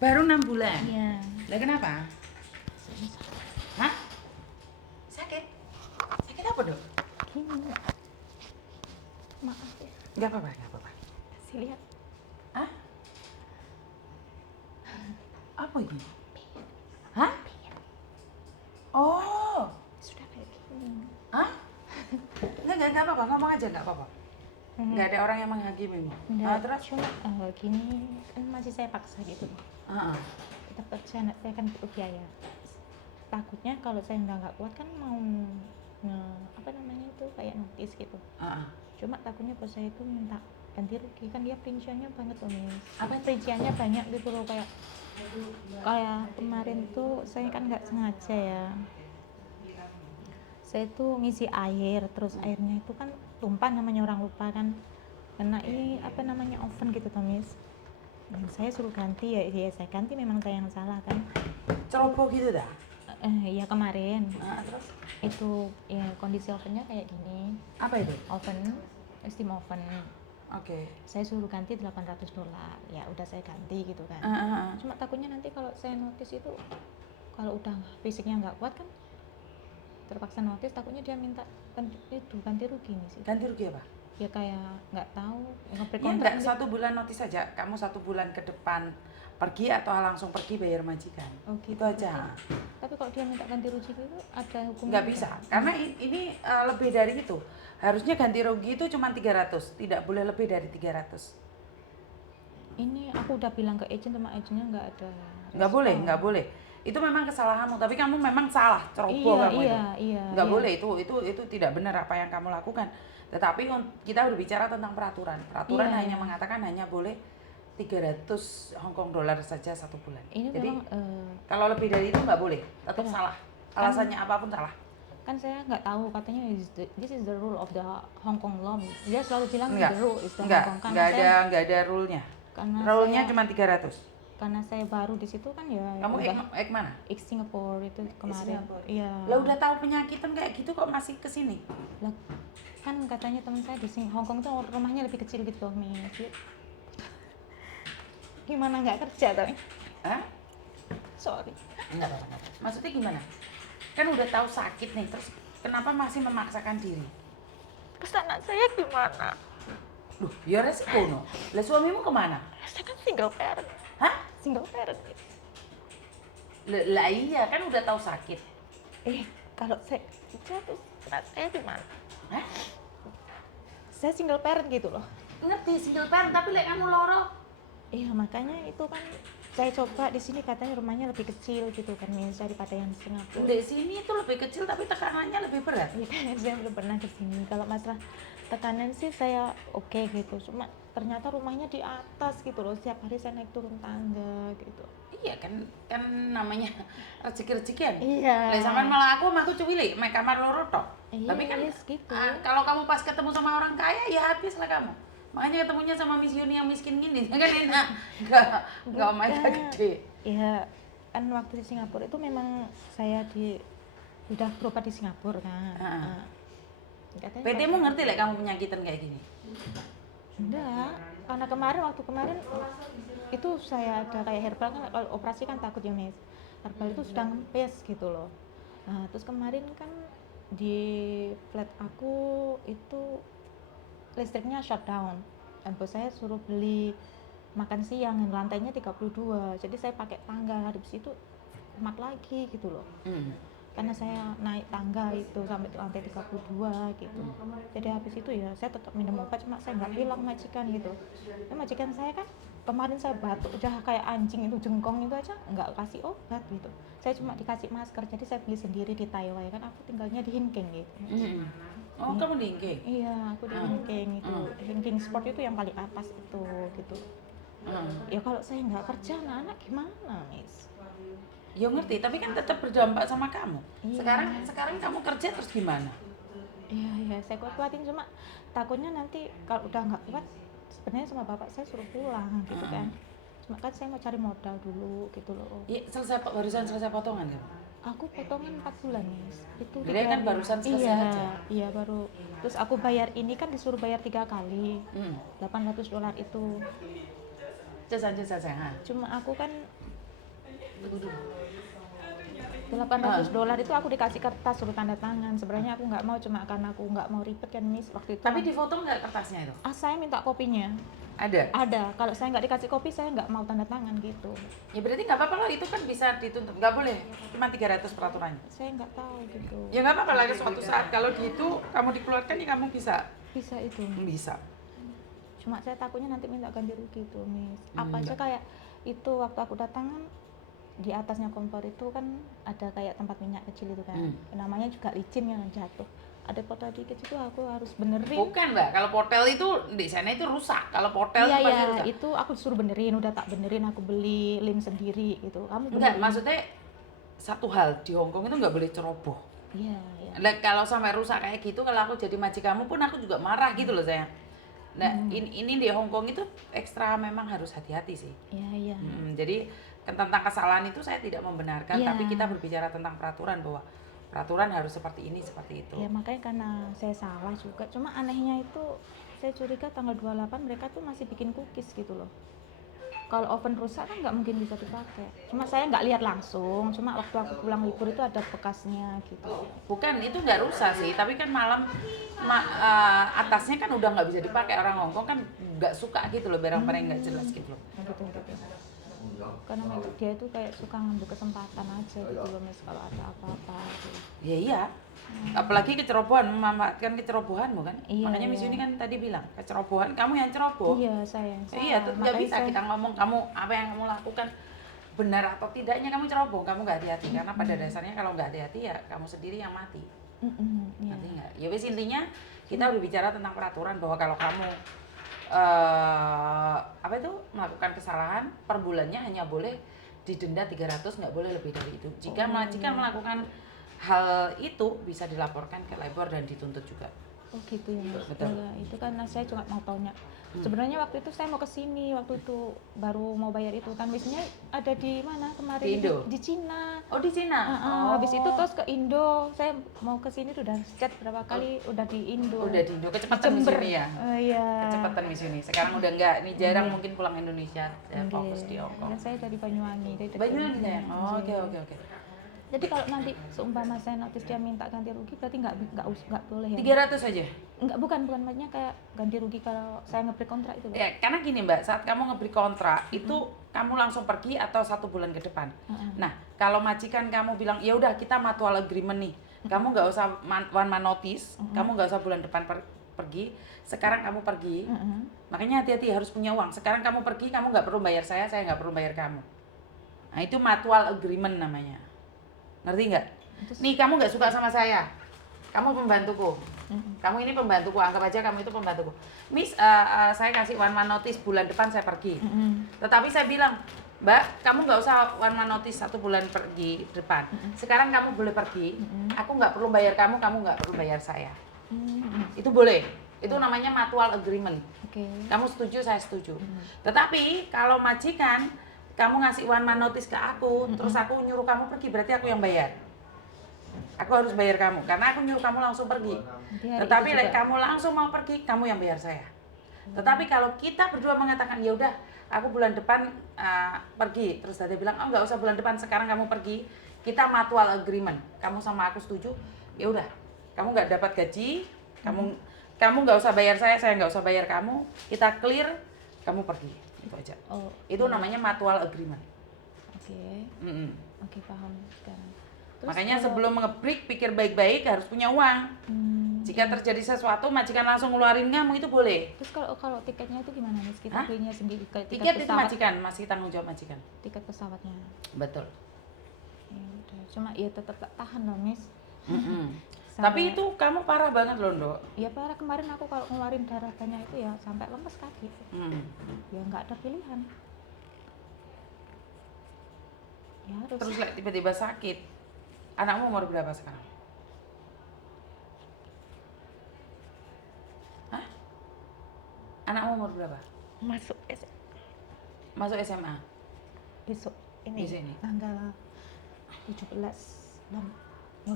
Baru 6 bulan? Iya. Lah kenapa? Hah? Sakit? Sakit apa dok? Gini. Maaf ya. Gak apa-apa, gak apa-apa. Kasih lihat. Hah? Apa ini? Hah? Oh. Sudah kayak gini. Hah? Enggak apa-apa, ngomong aja gak apa-apa. Nggak ada orang yang menghakimimu. Enggak, cuma gini kan masih saya paksa gitu. Tetap saya kan butuh biaya. Takutnya kalau saya nggak kuat kan mau apa namanya itu kayak notis gitu. Cuma takutnya bos saya itu minta ganti rugi, kan dia perinciannya banget loh Miss. Apa? Perinciannya banyak gitu loh, kayak kemarin tuh saya kan nggak sengaja ya. Saya tuh ngisi air, terus airnya itu kan tumpah, namanya orang lupa kan, kena ini apa namanya oven gitu toh Miss. Dan saya suruh ganti ya saya ganti, memang saya yang salah kan. Ceroboh gitu dah? Iya kemarin. Terus? Itu ya kondisi ovennya kayak gini. Apa itu? Oven, steam oven. Oke. Saya suruh ganti $800. Ya udah saya ganti gitu kan. Cuma takutnya nanti kalau saya notice itu, kalau udah fisiknya nggak kuat kan, terpaksa notice, takutnya dia minta ganti rugi nih sih. Ganti rugi apa? Ya kayak nggak tahu, Ya enggak, 1 bulan notis saja. Kamu 1 bulan ke depan pergi atau langsung pergi bayar majikan. Oh, gitu. Itu aja. Tapi kalau dia minta ganti rugi itu ada hukumnya? Nggak bisa, karena ini lebih dari itu. Harusnya ganti rugi itu cuma 300, tidak boleh lebih dari 300. Ini aku udah bilang ke agent, sama agentnya nggak ada respon. Nggak boleh. Itu memang kesalahanmu, tapi kamu memang salah, ceroboh kamu itu. Nggak boleh, itu tidak benar apa yang kamu lakukan. Tetapi kita berbicara tentang peraturan. Peraturan hanya mengatakan hanya boleh 300 Hong Kong dollar saja 1 bulan. Ini jadi memang, kalau lebih dari itu nggak boleh, tetap salah. Alasannya apapun salah. Kan saya nggak tahu, katanya this is the rule of the Hong Kong law. Dia selalu bilang Enggak, the rule is the enggak, Hong Kong. nggak ada rule-nya. Karena Rule-nya cuma 300. Karena saya baru di situ kan ya. Kamu ek mana? Singapura itu kemarin. Iya. Lah udah tahu penyakitan kayak gitu kok masih kesini? Lah kan katanya teman saya di Hong Kong tuh rumahnya lebih kecil gitu loh, Miss. Gimana nggak kerja tapi? Hah? Sorry. Enggak apa-apa. Maksudnya gimana? Kan udah tahu sakit nih, terus kenapa masih memaksakan diri? Terus anak saya gimana? Loh, ya resiko no. Lah suamimu kemana? Saya kan single parent. Hah? Single parent. Lah iya, kan udah tahu sakit. Kalau saya terus anak saya gimana? Hah? Saya single parent gitu loh. Ngerti single parent, tapi lek kamu loro. Iya, makanya itu kan saya coba di sini, katanya rumahnya lebih kecil gitu kan Miss, daripada yang di Singapura. Di sini itu lebih kecil tapi tekanannya lebih berat. Iya, saya belum pernah ke sini. Kalau masalah tekanan sih saya oke gitu. Cuma ternyata rumahnya di atas gitu loh. Setiap hari saya naik turun tangga gitu. Iya kan namanya rezeki-rezekian. Iya. Lah sampean malah aku cuwili, main kamar loro tok. Iya, Tapi kan gitu. Kalau kamu pas ketemu sama orang kaya ya habis lah kamu. Makanya ketemunya sama Miss Yuni yang miskin gini, kan enak. Enggak main gede. Iya, kan waktu di Singapura itu memang saya udah berobat di Singapura kan. PT-mu ngerti lah kamu penyakitan kayak gini? Enggak, karena waktu kemarin itu saya ada kayak herbal kan, kalau operasi kan takut ya Miss. Herbal itu sudah ngempes gitu loh. Nah, terus kemarin kan di flat aku itu listriknya shutdown, dan bos saya suruh beli makan siang yang lantainya 32, jadi saya pakai tangga, habis itu kumat lagi gitu loh. Karena saya naik tangga itu sampai lantai 32 gitu. Jadi habis itu ya saya tetap minum obat, cuma saya nggak bilang majikan gitu. Nah, majikan saya kan kemarin saya batuk udah kayak anjing itu, jengkong itu aja nggak kasih obat gitu. Saya cuma dikasih masker, jadi saya beli sendiri di Taiwan kan, aku tinggalnya di Hinking gitu. Oh, kamu di Hinking? Iya, aku di Hinking itu. Hinking Sport itu yang paling atas itu gitu. Ya kalau saya nggak kerja, anak gimana, Miss? Ya ngerti, tapi kan tetap berdampak sama kamu. Iya. Sekarang kamu kerja terus gimana? Iya, saya kuat-kuatin, cuma takutnya nanti kalau udah nggak kuat, sebenarnya sama bapak saya suruh pulang gitu kan. Cuma kan saya mau cari modal dulu gitu loh. Iya, barusan selesai potongan kan? Aku potongan 4 bulan, Miss. Itu Jadi kan barusan selesai aja. Iya, baru. Terus aku bayar ini kan disuruh bayar 3 kali. $800 itu. Jasa. Cuma aku kan $800 itu aku dikasih kertas suruh tanda tangan. Sebenarnya aku nggak mau, cuma karena aku nggak mau ribet kan Miss waktu itu. Tapi di foto nggak kertasnya itu? Saya minta kopinya. Ada. Kalau saya nggak dikasih kopi, saya nggak mau tanda tangan gitu. Ya berarti nggak apa-apa lah, itu kan bisa dituntut. Nggak boleh, cuma 300 peraturannya. Saya nggak tahu gitu. Ya nggak apa-apa lah, suatu saat kalau gitu kamu dikeluarkan ya kamu bisa. Bisa itu. Bisa. Cuma saya takutnya nanti minta ganti rugi tuh Miss. Apa aja kayak itu waktu aku datang kan di atasnya kompor itu kan ada kayak tempat minyak kecil itu kan. Namanya juga licin yang jatuh. Ada potel dikit itu aku harus benerin. Bukan Mbak, kalau potel itu di sana itu rusak. Kalau potel itu pasti rusak. Itu aku suruh benerin, udah tak benerin, aku beli lem sendiri gitu. Kamu enggak, maksudnya satu hal di Hongkong itu nggak boleh ceroboh. Iya. Nah, kalau sampai rusak kayak gitu, kalau aku jadi majikanmu pun aku juga marah gitu loh sayang. Nah, ini di Hongkong itu ekstra memang harus hati-hati sih. Iya. Jadi tentang kesalahan itu saya tidak membenarkan, tapi kita berbicara tentang peraturan bahwa peraturan harus seperti ini, seperti itu. Ya makanya karena saya salah juga. Cuma anehnya itu saya curiga tanggal 28 mereka tuh masih bikin cookies gitu loh. Kalau oven rusak kan nggak mungkin bisa dipakai. Cuma saya nggak lihat langsung. Cuma waktu aku pulang libur itu ada bekasnya gitu. Bukan, itu nggak rusak sih. Tapi kan malam atasnya kan udah nggak bisa dipakai. Orang Hongkong kan nggak suka gitu loh, barang-barang nggak jelas gitu loh. Gitu. Karena dia itu kayak suka ngambil kesempatan aja gitu loh Mas kalau ada apa-apa gitu. Ya iya. Apalagi kecerobohan, memanfaatkan kecerobohanmu kan. Iya, Makanya Miss Yuni kan tadi bilang, kecerobohan, kamu yang ceroboh. Iya, saya. Iya, nggak bisa kita ngomong kamu apa yang kamu lakukan benar atau tidaknya kamu ceroboh, kamu nggak hati-hati. Karena pada dasarnya kalau nggak hati-hati ya kamu sendiri yang mati. Ngerti nggak? Ya wes intinya kita berbicara tentang peraturan bahwa kalau kamu melakukan kesalahan, per bulannya hanya boleh didenda 300, nggak boleh lebih dari itu. Jika majikan melakukan hal itu bisa dilaporkan ke labor dan dituntut juga. Oh gitu ya. Betul. Ya, itu kan saya cuma mau taunya. Sebenarnya waktu itu saya mau ke sini, waktu itu baru mau bayar itu kan biasanya ada di mana kemarin? Di Indo? Di Cina. Oh di Cina? Habis itu terus ke Indo, saya mau ke sini udah chat berapa kali, udah di Indo. Udah di Indo, kecepatan Miss Yuni ya? Iya. Kecepatan Miss Yuni, sekarang udah enggak, ini jarang mungkin pulang Indonesia, saya fokus di Hongkong. Saya dari Banyuwangi. Banyuwangi ya? Oh, oke. Jadi kalau nanti seumpama saya notice dia minta ganti rugi, berarti nggak boleh ya? 300 aja? Enggak, bukan maksudnya kayak ganti rugi kalau saya nge-break kontrak itu loh. Ya, karena gini Mbak, saat kamu nge-break kontrak itu kamu langsung pergi atau 1 bulan ke depan. Nah, kalau majikan kamu bilang, ya udah kita mutual agreement nih, kamu nggak usah one man notice, kamu nggak usah bulan depan pergi, sekarang kamu pergi, makanya hati-hati harus punya uang. Sekarang kamu pergi, kamu nggak perlu bayar saya nggak perlu bayar kamu. Nah, itu mutual agreement namanya. Ngerti nggak? Nih kamu nggak suka sama saya, kamu pembantuku, kamu ini pembantuku, anggap aja kamu itu pembantuku. Miss, saya kasih one man notice, bulan depan saya pergi. Tetapi saya bilang, Mbak, kamu nggak usah one man notice 1 bulan pergi depan. Sekarang kamu boleh pergi, aku nggak perlu bayar kamu nggak perlu bayar saya. Itu boleh, itu namanya mutual agreement. Kamu setuju, saya setuju. Tetapi kalau majikan kamu ngasih one man notice ke aku, terus aku nyuruh kamu pergi, berarti aku yang bayar. Aku harus bayar kamu, karena aku nyuruh kamu langsung pergi. Tetapi kamu langsung mau pergi, kamu yang bayar saya. Tetapi kalau kita berdua mengatakan, ya udah, aku bulan depan pergi, terus dia bilang, oh nggak usah bulan depan, sekarang kamu pergi, kita mutual agreement, kamu sama aku setuju, ya udah, kamu nggak dapat gaji, kamu nggak usah bayar saya nggak usah bayar kamu, kita clear, kamu pergi. Itu aja. Itu namanya mutual agreement. Oke, paham sekarang. Terus makanya sebelum nge-break pikir baik-baik, harus punya uang. Jika terjadi sesuatu majikan langsung ngeluarin kamu, itu boleh. Terus kalau tiketnya itu gimana Miss? Kita belinya sendiri kayak tiket itu majikan, masih tanggung jawab majikan. Tiket pesawatnya. Betul. Ya udah, cuma ya tetap tahan loh Miss. Tapi itu kamu parah banget loh, Ndok. Ya parah, kemarin aku kalau ngeluarin darah banyak itu ya sampai lemes kaki. Ya nggak ada pilihan. Ya harus. Terus tiba-tiba sakit. Anakmu umur berapa sekarang? Hah? Anakmu umur berapa? Masuk SMA? Besok ini tanggal 17 dan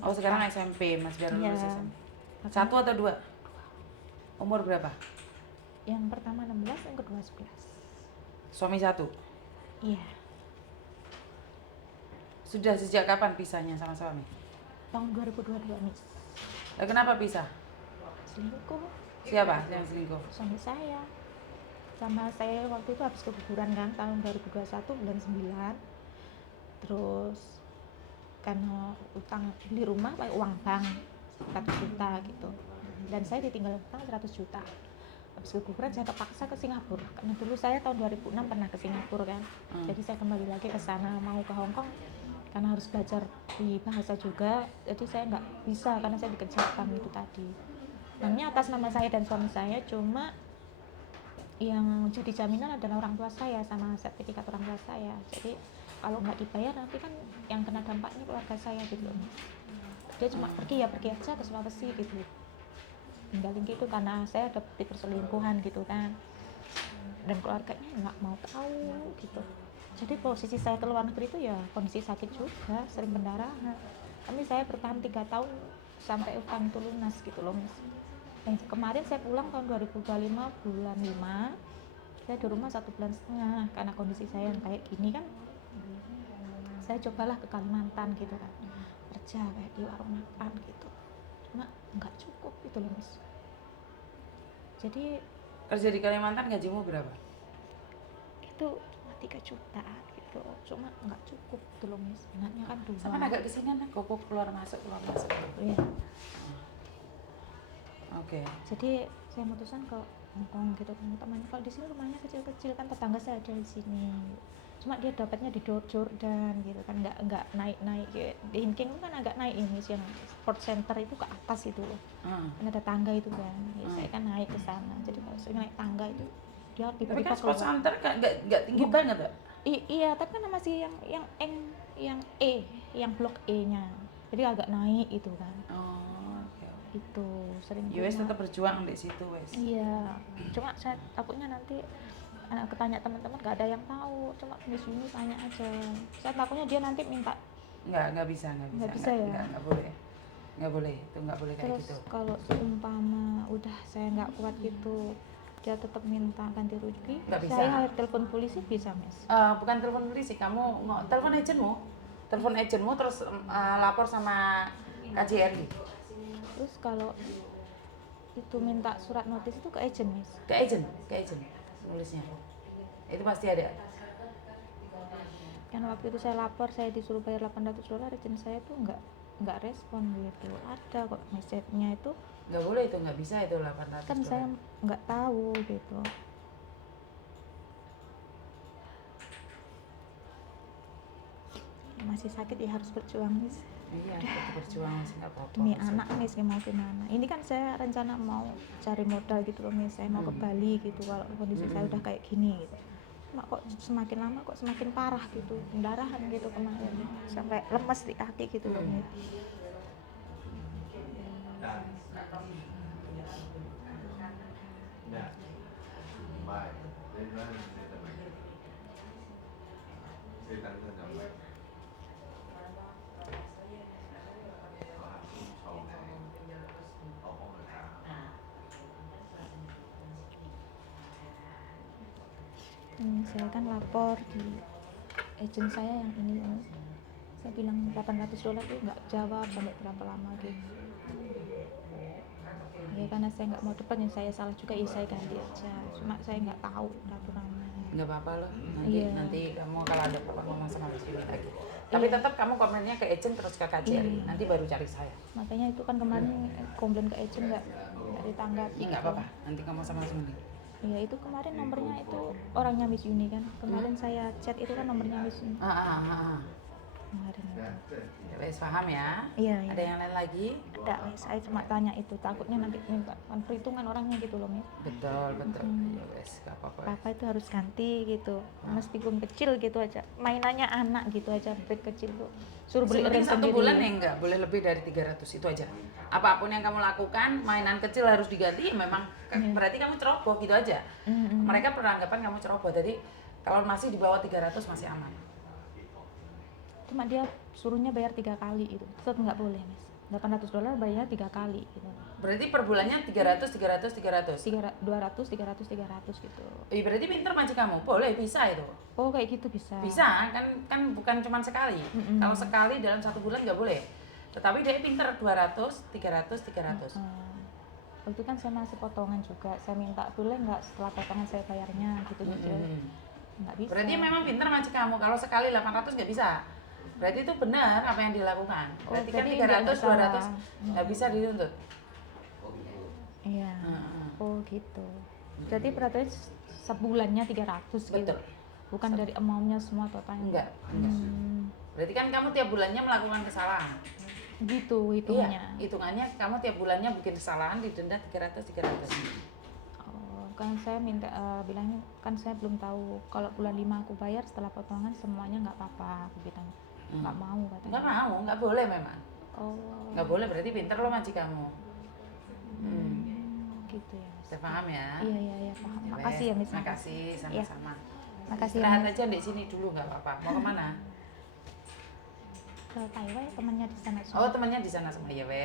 oh sekarang SMP, Mas baru lulus SMP. 1 atau 2? Umur berapa? Yang pertama 16, yang kedua 11. Suami 1? Iya. Sudah sejak kapan pisahnya sama suami? Tahun 2022 Miss. Kenapa pisah? Selingkuh. Siapa yang selingkuh? Suami saya. Sama saya waktu itu habis keguguran kan tahun 2021 bulan 9. Terus karena utang beli rumah pakai uang bank 100 juta gitu. Dan saya ditinggal utang 100 juta. Habis keguguran saya terpaksa ke Singapura karena dulu saya tahun 2006 pernah ke Singapura kan. Jadi saya kembali lagi ke sana, mau ke Hong Kong karena harus belajar di bahasa juga, jadi saya nggak bisa karena saya dikejarkan itu tadi. Namanya atas nama saya dan suami saya, cuma yang jadi jaminan adalah orang tua saya sama sertifikat orang tua saya. Jadi kalau nggak dibayar nanti kan yang kena dampaknya keluarga saya gitu. Dia cuma pergi aja ke Sulawesi gitu, tinggalin gitu karena saya ada bukti perselingkuhan gitu kan, dan keluarganya nggak mau tahu gitu. Jadi posisi saya ke luar negeri itu ya kondisi sakit juga, sering pendarahan. Tapi saya bertahan 3 tahun sampai utang itu lunas gitu loh Miss. Dan kemarin saya pulang tahun 2025 bulan 5, saya di rumah 1,5 bulan karena kondisi saya yang kayak gini kan. Saya cobalah ke Kalimantan gitu kan, kerja kayak di warung makan gitu, cuma nggak cukup gitu loh Miss. Jadi kerja di Kalimantan gajimu berapa? Itu 3 juta gitu, cuma nggak cukup gitu loh Miss. Enaknya kan 2. Sama agak kesini kan, kok keluar masuk. Iya. Oke. Jadi saya memutuskan ke Hong Kong gitu kan, teman kalau di sini rumahnya kecil-kecil kan, tetangga saya ada di sini. Cuma dia dapatnya di Jordan gitu kan, nggak naik kayak di Hinking kan agak naik ini yang sport center itu ke atas itu loh. Kan ada tangga itu kan. Ya, saya kan naik ke sana. Jadi kalau saya naik tangga itu dia Tapi tiba-tiba kan sport center nggak tinggi banget ya? Iya, tapi kan masih yang E, yang blok E-nya. Jadi agak naik itu kan. Oh, oke. Itu sering US tetap berjuang di situ, wes. Iya, cuma saya takutnya nanti ketanya teman-teman nggak ada yang tahu, cuma Miss Yuni tanya aja. Saya takutnya dia nanti minta. Nggak bisa ya? Nggak boleh, itu nggak boleh kayak Terus gitu. kalau umpama udah saya nggak kuat gitu, dia tetap minta ganti rugi, saya telepon polisi bisa Miss? Bukan telepon polisi, kamu telepon agenmu terus lapor sama KJRI. Terus kalau itu minta surat notis itu ke agent Miss? Ke agent nulisnya itu pasti ada. Kan waktu itu saya lapor, saya disuruh bayar $800, agent saya tuh nggak respon gitu. Ada kok message-nya itu. Nggak boleh itu, nggak bisa itu $800. Kan saya nggak tahu gitu. Masih sakit ya harus berjuang Miss. Iya, tetap berjuang masih nggak apa-apa. Ini anak Miss mau gimana? Ini kan saya rencana mau cari modal gitu loh Miss. Saya mau ke Bali gitu kalau kondisi saya udah kayak gini gitu. Cuma kok semakin lama kok semakin parah gitu, pendarahan gitu kemarin, sampai lemes di kaki gitu loh Miss. Saya kan lapor di agent saya yang ini, saya bilang $800 itu nggak jawab sampai berapa lama gitu. Ya karena saya nggak mau depan, yang saya salah juga, ya saya ganti aja. Cuma saya nggak tahu peraturannya. Nggak apa-apa loh, Iya. nanti kamu kalau ada apa-apa ngomong sama Miss Yuni lagi. Tapi tetap kamu komennya ke agent terus ke KJRI, nanti baru cari saya. Makanya itu kan kemarin komplain ke agent nggak ditanggapi. Nggak apa-apa, nanti kamu sama Miss Yuni. Iya, itu kemarin nomornya itu orangnya Miss Yuni kan. Kemarin saya chat itu kan nomornya Miss Yuni. Kemarin itu. Wes paham ya? Iya. Ada yang lain lagi? Ada, saya cuma tanya itu, takutnya nanti minta perhitungan orangnya gitu loh Miss. Betul. Ya wes, nggak apa-apa. Papa itu harus ganti gitu, meskipun kecil gitu aja, mainannya anak gitu aja, break kecil tuh suruh beli rem sendiri. 1 bulan ya nggak boleh lebih dari 300, itu aja. Apapun yang kamu lakukan, mainan kecil harus diganti, memang berarti kamu ceroboh gitu aja. Mereka beranggapan kamu ceroboh, jadi kalau masih di bawah 300 masih aman. Cuma dia suruhnya bayar 3 kali itu, tetap nggak boleh Miss. $800 bayar 3 kali gitu. Berarti per bulannya 300 300 300. 200 300 300 gitu. Berarti pinter maji kamu. Boleh, bisa itu. Oh kayak gitu bisa. Bisa, kan bukan cuma sekali. Kalau sekali dalam 1 bulan nggak boleh. Tetapi dia pinter 200 300 300. Waktu kan saya masih potongan juga. Saya minta boleh nggak setelah potongan saya bayarnya gitu gitu. Nggak bisa. Berarti memang pinter maji kamu. Kalau sekali 800 nggak bisa. Berarti itu benar apa yang dilakukan. Berarti kan 300 200 nggak bisa dituntut. Iya. Oh gitu. Berarti peraturan sebulannya 300 gitu. Betul. Bukan dari amountnya semua totalnya. Enggak. Berarti kan kamu tiap bulannya melakukan kesalahan. Gitu hitungannya. Iya, hitungannya kamu tiap bulannya bikin kesalahan didenda 300 300. Oh, kan saya minta bilangnya kan saya belum tahu kalau bulan 5 aku bayar setelah potongan semuanya nggak apa-apa aku bilang. Nggak mau katanya. Nggak mau, nggak boleh memang. Oh. Nggak boleh, berarti pinter loh maji kamu. Gitu ya. Saya paham ya. Iya paham. Makasih ya Miss. Makasih sama-sama. Makasih ya. Istirahat aja di sini dulu nggak apa-apa. Mau kemana? Ke Taiwan temannya di sana. Oh, temannya di sana semua ya, wes.